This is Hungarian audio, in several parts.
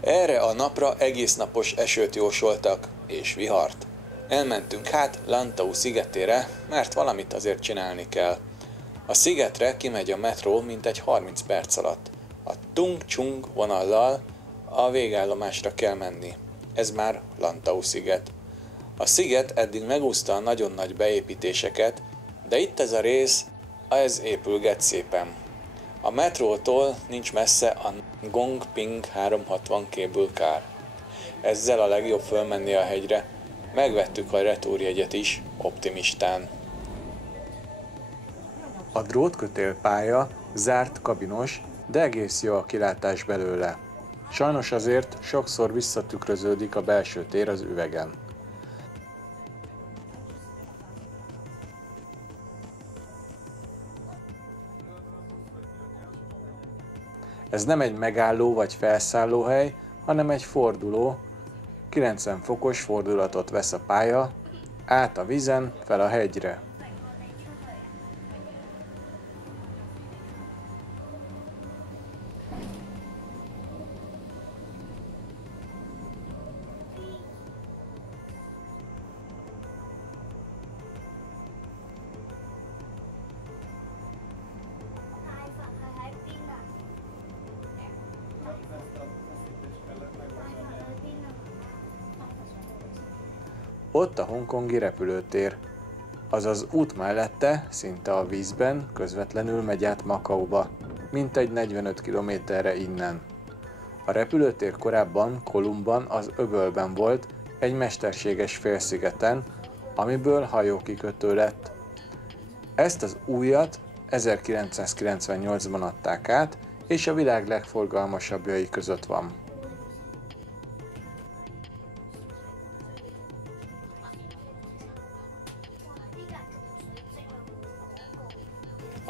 Erre a napra egész napos esőt jósoltak, és vihart. Elmentünk hát Lantau szigetére, mert valamit azért csinálni kell. A szigetre kimegy a metró mintegy 30 perc alatt. A Tung-Chung vonallal a végállomásra kell menni. Ez már Lantau sziget. A sziget eddig megúszta a nagyon nagy beépítéseket, de itt ez a rész, ez épülget szépen. A metrótól nincs messze a Ngong-Ping 360 Cable Car. Ezzel a legjobb fölmenni a hegyre. Megvettük a retúrjegyet is, optimistán. A drótkötélpálya zárt kabinos, de egész jó a kilátás belőle. Sajnos azért sokszor visszatükröződik a belső tér az üvegen. Ez nem egy megálló vagy felszállóhely, hanem egy forduló, 90 fokos fordulatot vesz a pálya, át a vízen, fel a hegyre. Ott a hongkongi repülőtér, azaz út mellette, szinte a vízben, közvetlenül megy át Makauba, mintegy 45 kilométerre innen. A repülőtér korábban Kolumban az öbölben volt, egy mesterséges félszigeten, amiből hajókikötő lett. Ezt az újat 1998-ban adták át, és a világ legforgalmasabbjai között van.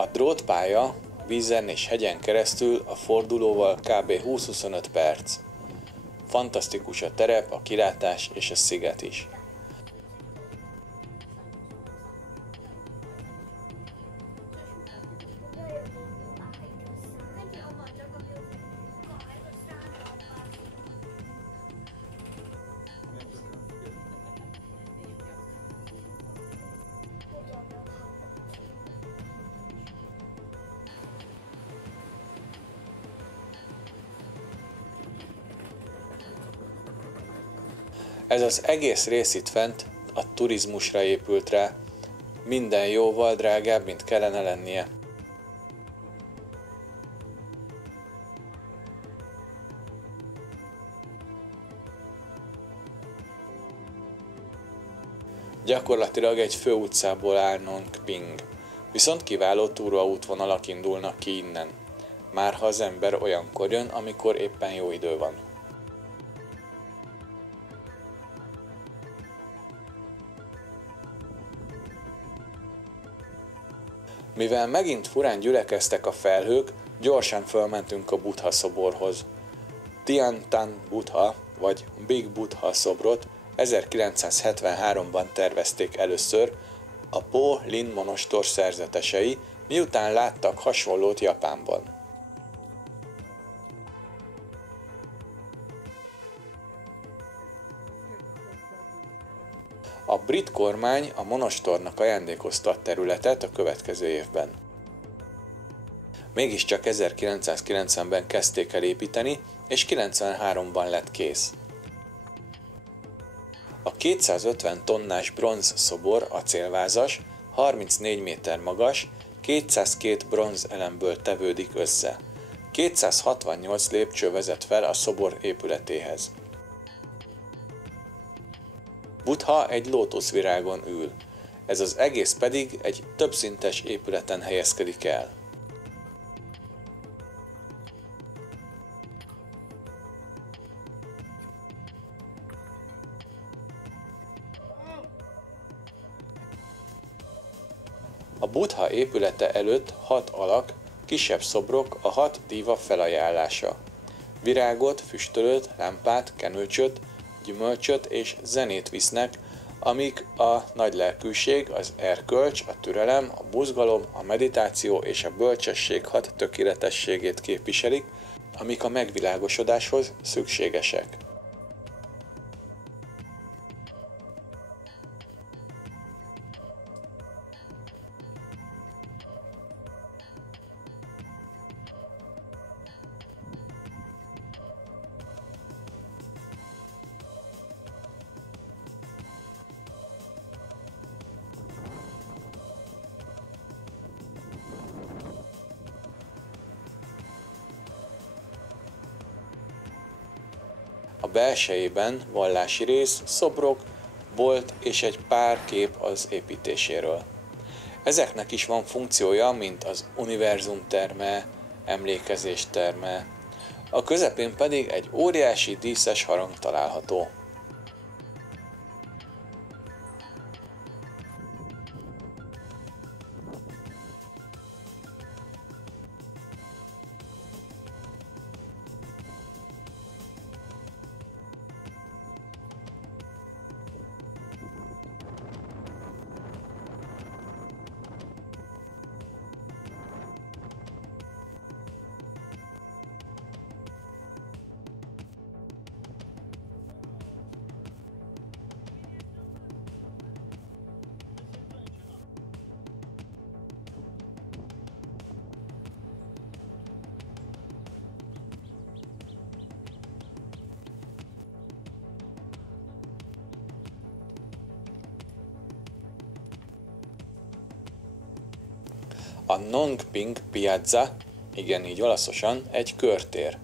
A drótpálya vízen és hegyen keresztül a fordulóval kb. 20-25 perc. Fantasztikus a terep, a kilátás és a sziget is. Ez az egész rész itt fent a turizmusra épült rá, minden jóval drágább, mint kellene lennie. Gyakorlatilag egy főutcából áll Nong-Ping, viszont kiváló túraútvonalak indulnak ki innen, már ha az ember olyankor jön, amikor éppen jó idő van. Mivel megint furán gyülekeztek a felhők, gyorsan fölmentünk a Buddha szoborhoz. Tian-Tan Buddha, vagy Big Buddha szobrot 1973-ban tervezték először a Po Lin monostor szerzetesei, miután láttak hasonlót Japánban. A brit kormány a monostornak ajándékozta a területet a következő évben. Mégiscsak 1990-ben kezdték el építeni, és 93-ban lett kész. A 250 tonnás bronz szobor acélvázas, 34 méter magas, 202 bronz elemből tevődik össze. 268 lépcső vezet fel a szobor épületéhez. Buddha egy lótuszvirágon ül, ez az egész pedig egy többszintes épületen helyezkedik el. A Buddha épülete előtt 6 alak, kisebb szobrok, a 6 díva felajánlása. Virágot, füstölőt, lámpát, kenőcsöt, gyümölcsöt és zenét visznek, amik a nagylelkűség, az erkölcs, a türelem, a buzgalom, a meditáció és a bölcsesség 6 tökéletességét képviselik, amik a megvilágosodáshoz szükségesek. A belsejében vallási rész, szobrok, bolt és egy pár kép az építéséről. Ezeknek is van funkciója, mint az univerzum terme, emlékezés terme, a közepén pedig egy óriási díszes harang található. A Nong Ping Piazza, igen, így olaszosan, egy körtér.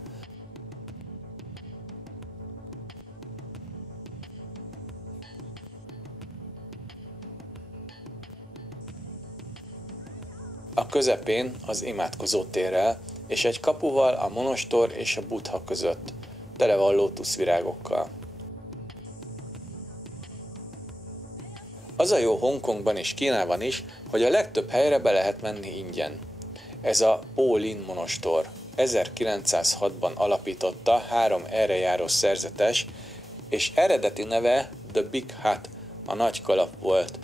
A közepén az imádkozó térrel és egy kapuval a monostor és a Buddha között, tele van lótuszvirágokkal. Az a jó Hongkongban és Kínában is, hogy a legtöbb helyre be lehet menni ingyen. Ez a Po Lin monostor. 1906-ban alapította 3 erre járó szerzetes, és eredeti neve The Big Hut, a nagy kalap volt.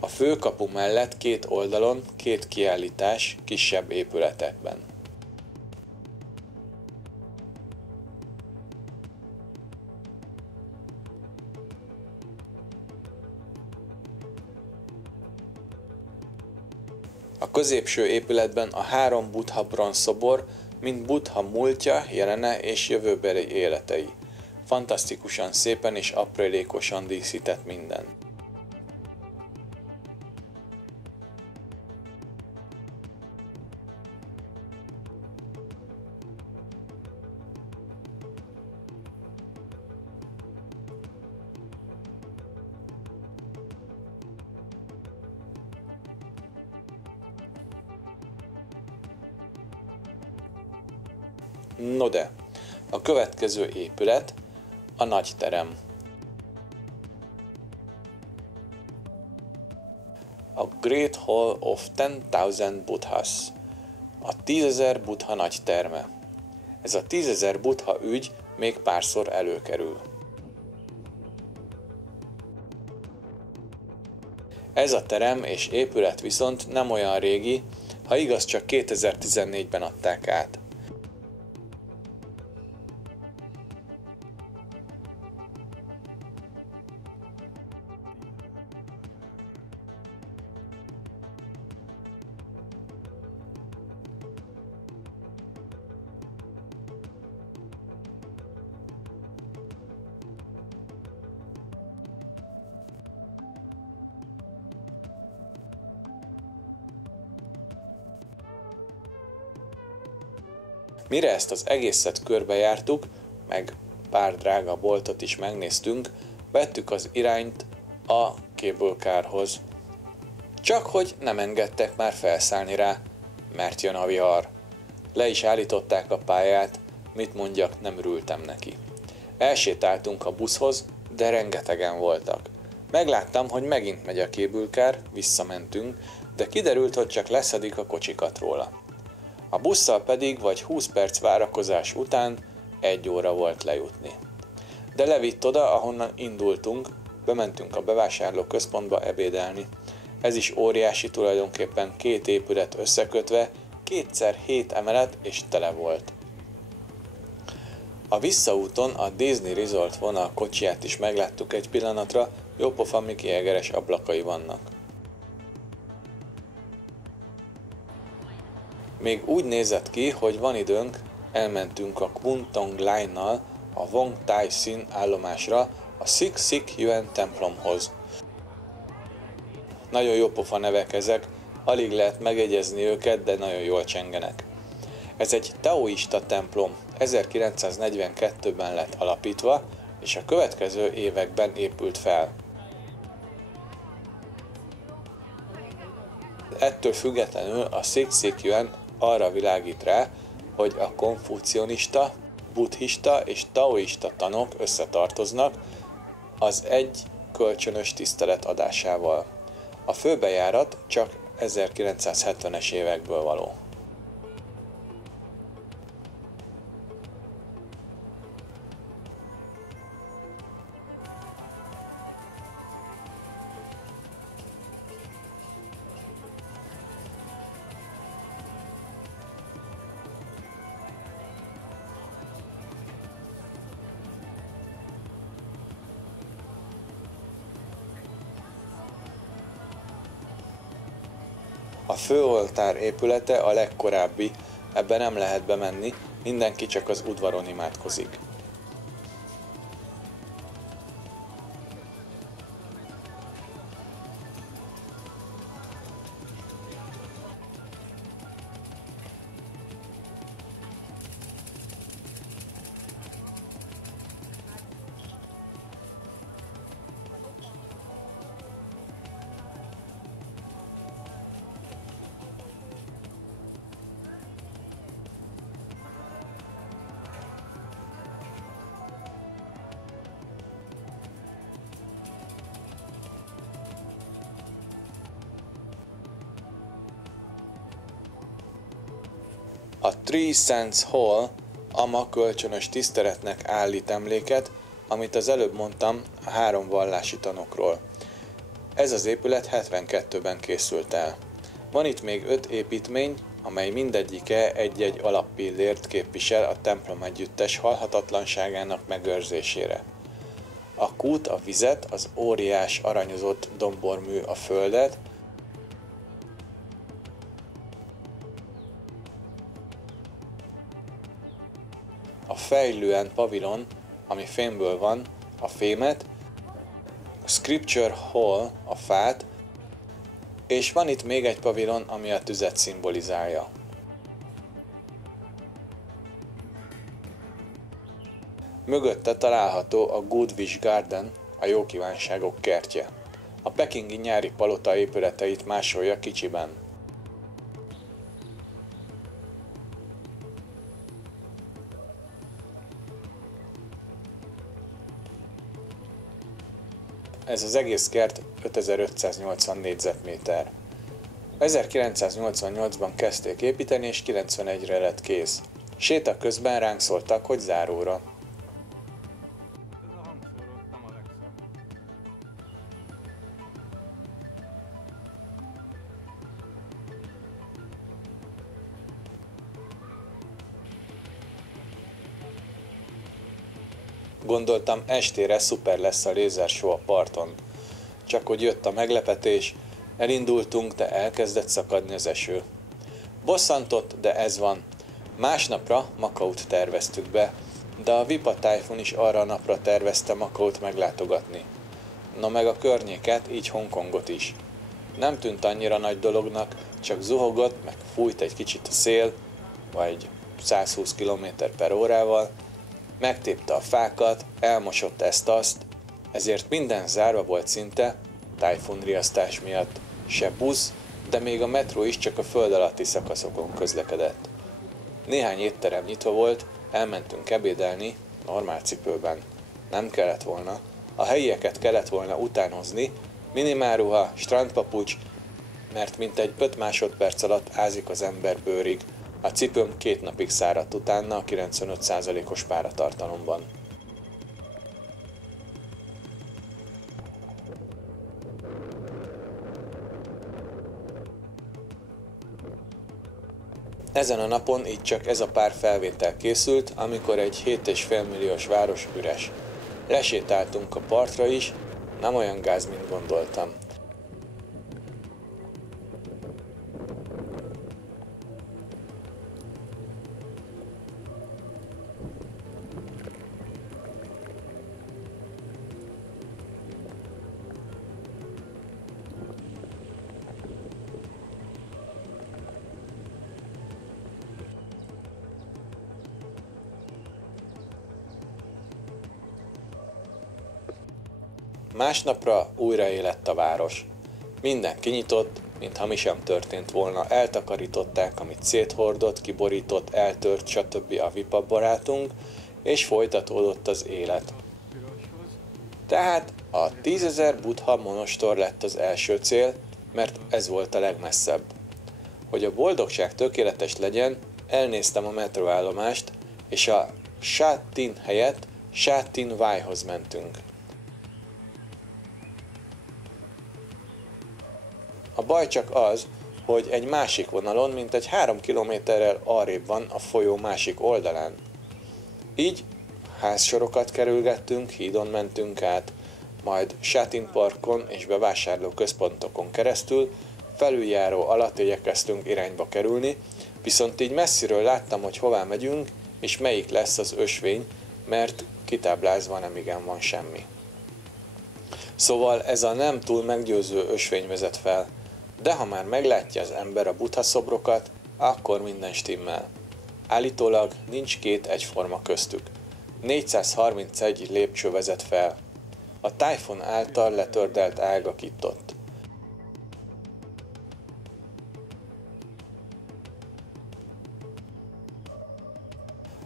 A főkapu mellett 2 oldalon 2 kiállítás kisebb épületekben. A középső épületben a 3 Buddha bronzszobor, mint Buddha múltja, jelene és jövőbeli életei. Fantasztikusan szépen és aprólékosan díszített minden. No de, a következő épület a nagy terem. A Great Hall of 10,000 Buddhas, a 10.000 Buddha nagy terme. Ez a 10.000 Buddha ügy még párszor előkerül. Ez a terem és épület viszont nem olyan régi, ha igaz, csak 2014-ben adták át. Mire ezt az egészet körbejártuk, meg pár drága boltot is megnéztünk, vettük az irányt a cable carhoz. Csak hogy nem engedtek már felszállni rá, mert jön a vihar. Le is állították a pályát, mit mondjak, nem örültem neki. Elsétáltunk a buszhoz, de rengetegen voltak. Megláttam, hogy megint megy a cable car, visszamentünk, de kiderült, hogy csak leszedik a kocsikat róla. A busszal pedig vagy 20 perc várakozás után 1 óra volt lejutni. De levitt oda, ahonnan indultunk, bementünk a bevásárlóközpontba ebédelni. Ez is óriási, tulajdonképpen 2 épület összekötve, kétszer 7 emelet és tele volt. A visszaúton a Disney Resort vonal kocsiját is megláttuk egy pillanatra, jópofa Mickey Jaggeres ablakai vannak. Még úgy nézett ki, hogy van időnk, elmentünk a Kwun Tong Line-nal a Wong Tai Sin állomásra, a Sik Sik Yuan templomhoz. Nagyon jópofa nevek ezek, alig lehet megjegyezni őket, de nagyon jól csengenek. Ez egy taoista templom, 1942-ben lett alapítva, és a következő években épült fel. Ettől függetlenül a Sik Sik Yuan arra világít rá, hogy a konfucionista, buddhista és taoista tanok összetartoznak az egy kölcsönös tisztelet adásával. A főbejárat csak 1970-es évekből való. A főoltár épülete a legkorábbi, ebbe nem lehet bemenni, mindenki csak az udvaron imádkozik. A Three Cents Hall ama kölcsönös tiszteletnek állít emléket, amit az előbb mondtam a 3 vallási tanokról. Ez az épület 72-ben készült el. Van itt még 5 építmény, amely mindegyike egy-egy alappillért képvisel a templom együttes halhatatlanságának megőrzésére. A kút a vizet, az óriás aranyozott dombormű a földet, a fejlően pavilon, ami fémből van, a fémet, a Scripture Hall a fát, és van itt még egy pavilon, ami a tüzet szimbolizálja. Mögötte található a Good Wish Garden, a jó kívánságok kertje. A pekingi nyári palota épületeit másolja kicsiben. Ez az egész kert 5580 négyzetméter. 1988-ban kezdték építeni, és 91-re lett kész. Séta közben ránk szóltak, hogy záróra. Gondoltam, estére szuper lesz a lézershow a parton. Csak hogy jött a meglepetés, elindultunk, de elkezdett szakadni az eső. Bosszantott, de ez van. Másnapra Makaut terveztük be, de a Vipa Typhoon is arra a napra tervezte Makaut meglátogatni. No meg a környéket, így Hongkongot is. Nem tűnt annyira nagy dolognak, csak zuhogott, meg fújt egy kicsit a szél, vagy 120 km/órával, megtépte a fákat, elmosott ezt-azt, ezért minden zárva volt szinte, tájfunriasztás miatt. Se busz, de még a metró is csak a föld alatti szakaszokon közlekedett. Néhány étterem nyitva volt, elmentünk ebédelni, normál cipőben. Nem kellett volna. A helyieket kellett volna utánozni, minimálruha, strandpapucs, mert mintegy 5 másodperc alatt ázik az ember bőrig. A cipőm 2 napig száradt utána a 95%-os páratartalomban. Ezen a napon így csak ez a pár felvétel készült, amikor egy 7,5 milliós város üres. Lesétáltunk a partra is, nem olyan gáz, mint gondoltam. Másnapra újraélett a város. Minden kinyitott, mintha mi sem történt volna, eltakarították, amit széthordott, kiborított, eltört, stb. A Vipap barátunk, és folytatódott az élet. Tehát a 10 000 Buddha monostor lett az első cél, mert ez volt a legmesszebb. Hogy a boldogság tökéletes legyen, elnéztem a metróállomást, és a Sha Tin helyett Sha Tin Wai-hoz mentünk. A baj csak az, hogy egy másik vonalon, mintegy 3 kilométerrel arrébb van a folyó másik oldalán. Így házsorokat kerülgettünk, hídon mentünk át, majd Sha Tin Parkon és bevásárlóközpontokon keresztül felüljáró alatt igyekeztünk irányba kerülni, viszont így messziről láttam, hogy hová megyünk, és melyik lesz az ösvény, mert kitáblázva nemigen van semmi. Szóval ez a nem túl meggyőző ösvény vezet fel, de ha már meglátja az ember a Buddha szobrokat, akkor minden stimmel. Állítólag nincs két egyforma köztük. 431 lépcső vezet fel. A tájfun által letördelt ágak itt-ott.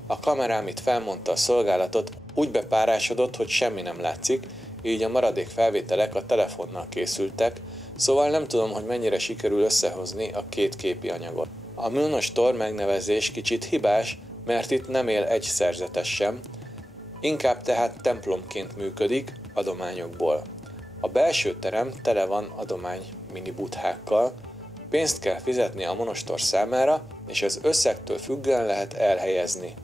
A kamerám itt felmondta a szolgálatot, úgy bepárásodott, hogy semmi nem látszik, így a maradék felvételek a telefonnal készültek, szóval nem tudom, hogy mennyire sikerül összehozni a két képi anyagot. A monostor megnevezés kicsit hibás, mert itt nem él egy szerzetes sem, inkább tehát templomként működik adományokból. A belső terem tele van adomány mini buddhákkal, pénzt kell fizetni a monostor számára, és az összegtől függően lehet elhelyezni.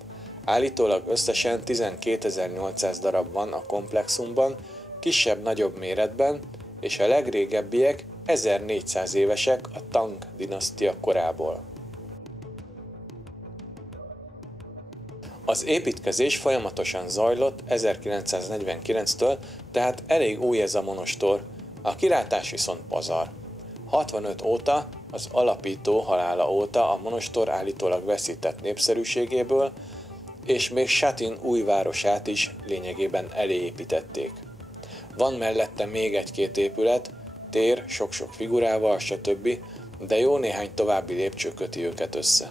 Állítólag összesen 12.800 darab van a komplexumban, kisebb-nagyobb méretben, és a legrégebbiek 1400 évesek a Tang dinasztia korából. Az építkezés folyamatosan zajlott 1949-től, tehát elég új ez a monostor, a kilátás viszont pazar. 65 óta, az alapító halála óta a monostor állítólag veszített népszerűségéből, és még Sha Tin új városát is lényegében eléépítették. Van mellette még egy-két épület, tér, sok-sok figurával, stb., de jó néhány további lépcső köti őket össze.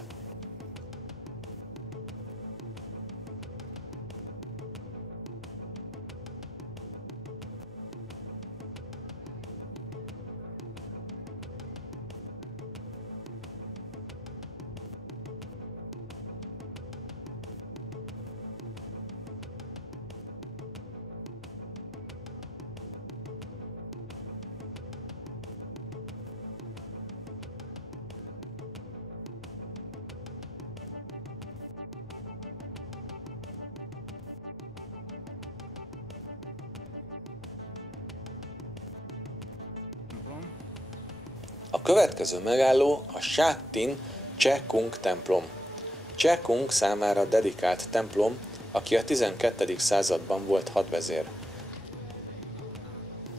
A következő megálló a Sha Tin Che Kung templom. Che Kung számára dedikált templom, aki a 12. században volt hadvezér.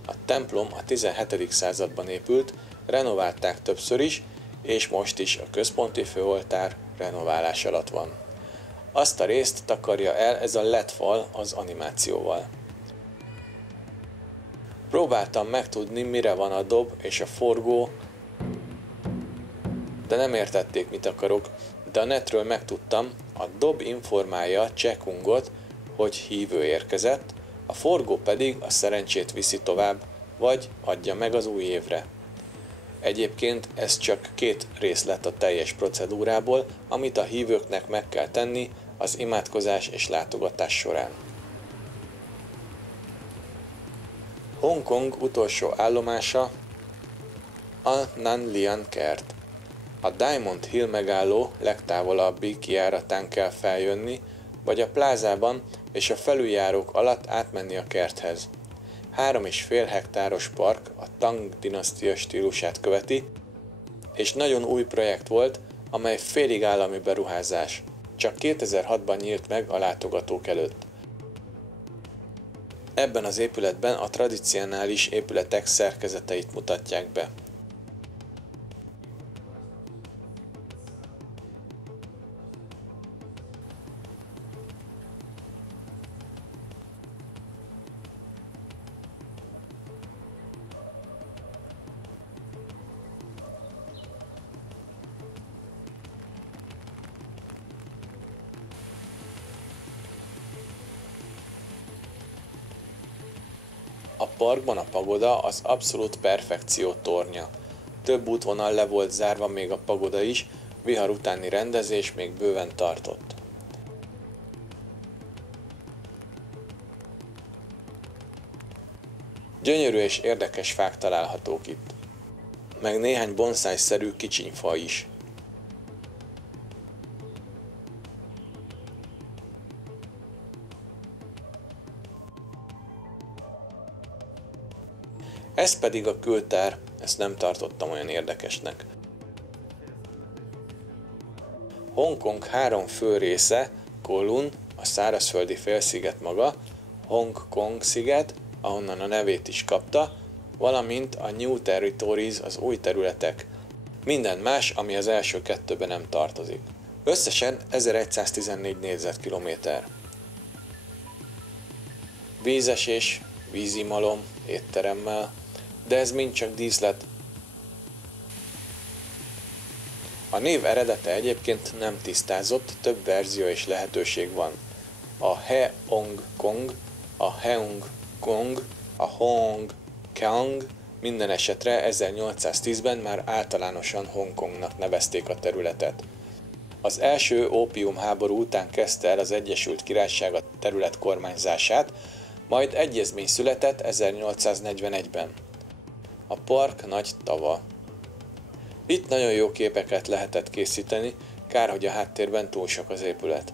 A templom a 17. században épült, renoválták többször is, és most is a központi főoltár renoválás alatt van. Azt a részt takarja el ez a LED fal az animációval. Próbáltam megtudni, mire van a dob és a forgó, de nem értették, mit akarok, de a netről megtudtam, a dob informálja Che Kungot, hogy hívő érkezett, a forgó pedig a szerencsét viszi tovább, vagy adja meg az új évre. Egyébként ez csak 2 részlet a teljes procedúrából, amit a hívőknek meg kell tenni az imádkozás és látogatás során. Hongkong utolsó állomása a Nanlian kert. A Diamond Hill megálló legtávolabbi kijáratán kell feljönni, vagy a plázában és a felüljárók alatt átmenni a kerthez. 3,5 hektáros park a Tang dinasztia stílusát követi, és nagyon új projekt volt, amely félig állami beruházás. Csak 2006-ban nyílt meg a látogatók előtt. Ebben az épületben a tradicionális épületek szerkezeteit mutatják be. A parkban a pagoda az abszolút perfekció tornya. Több útvonal le volt zárva, még a pagoda is, vihar utáni rendezés még bőven tartott. Gyönyörű és érdekes fák találhatók itt, meg néhány bonszájszerű kicsinyfa is. Ez pedig a kültár, ezt nem tartottam olyan érdekesnek. Hongkong 3 fő része, Kowloon, a szárazföldi félsziget maga, Hong Kong sziget, ahonnan a nevét is kapta, valamint a New Territories, az új területek. Minden más, ami az első kettőben nem tartozik. Összesen 1114 négyzetkilométer. Vízesés, vízimalom, étteremmel, de ez mind csak díszlet. A név eredete egyébként nem tisztázott, több verzió és lehetőség van. A Heong Kong, a Heung Kong, a Hong Kong, minden esetre 1810-ben már általánosan Hongkongnak nevezték a területet. Az első ópiumháború után kezdte el az Egyesült Királyság a terület kormányzását, majd egyezmény született 1841-ben. A park nagy tava. Itt nagyon jó képeket lehetett készíteni, kár, hogy a háttérben túl sok az épület.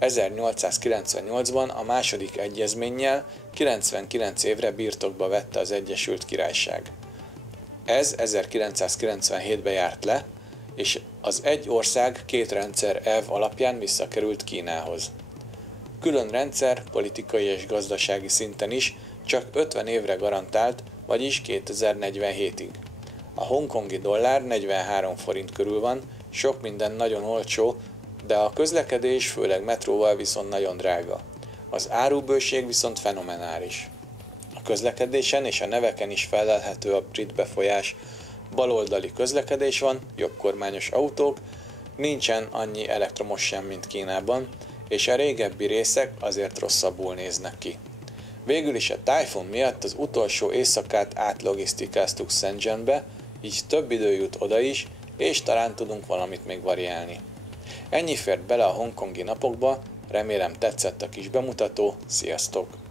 1898-ban a második egyezménnyel 99 évre birtokba vette az Egyesült Királyság. Ez 1997-ben járt le, és az egy ország két rendszer elv alapján visszakerült Kínához. Külön rendszer politikai és gazdasági szinten is csak 50 évre garantált, vagyis 2047-ig. A hongkongi dollár 43 forint körül van, sok minden nagyon olcsó, de a közlekedés, főleg metróval viszont nagyon drága. Az árubőség viszont fenomenális. A közlekedésen és a neveken is fellelhető a brit befolyás. Baloldali közlekedés van, jobbkormányos autók, nincsen annyi elektromos sem, mint Kínában, és a régebbi részek azért rosszabbul néznek ki. Végül is a tájfun miatt az utolsó éjszakát átlogisztikáztuk Shenzhenbe, így több idő jut oda is, és talán tudunk valamit még variálni. Ennyi fért bele a hongkongi napokba, remélem tetszett a kis bemutató, sziasztok!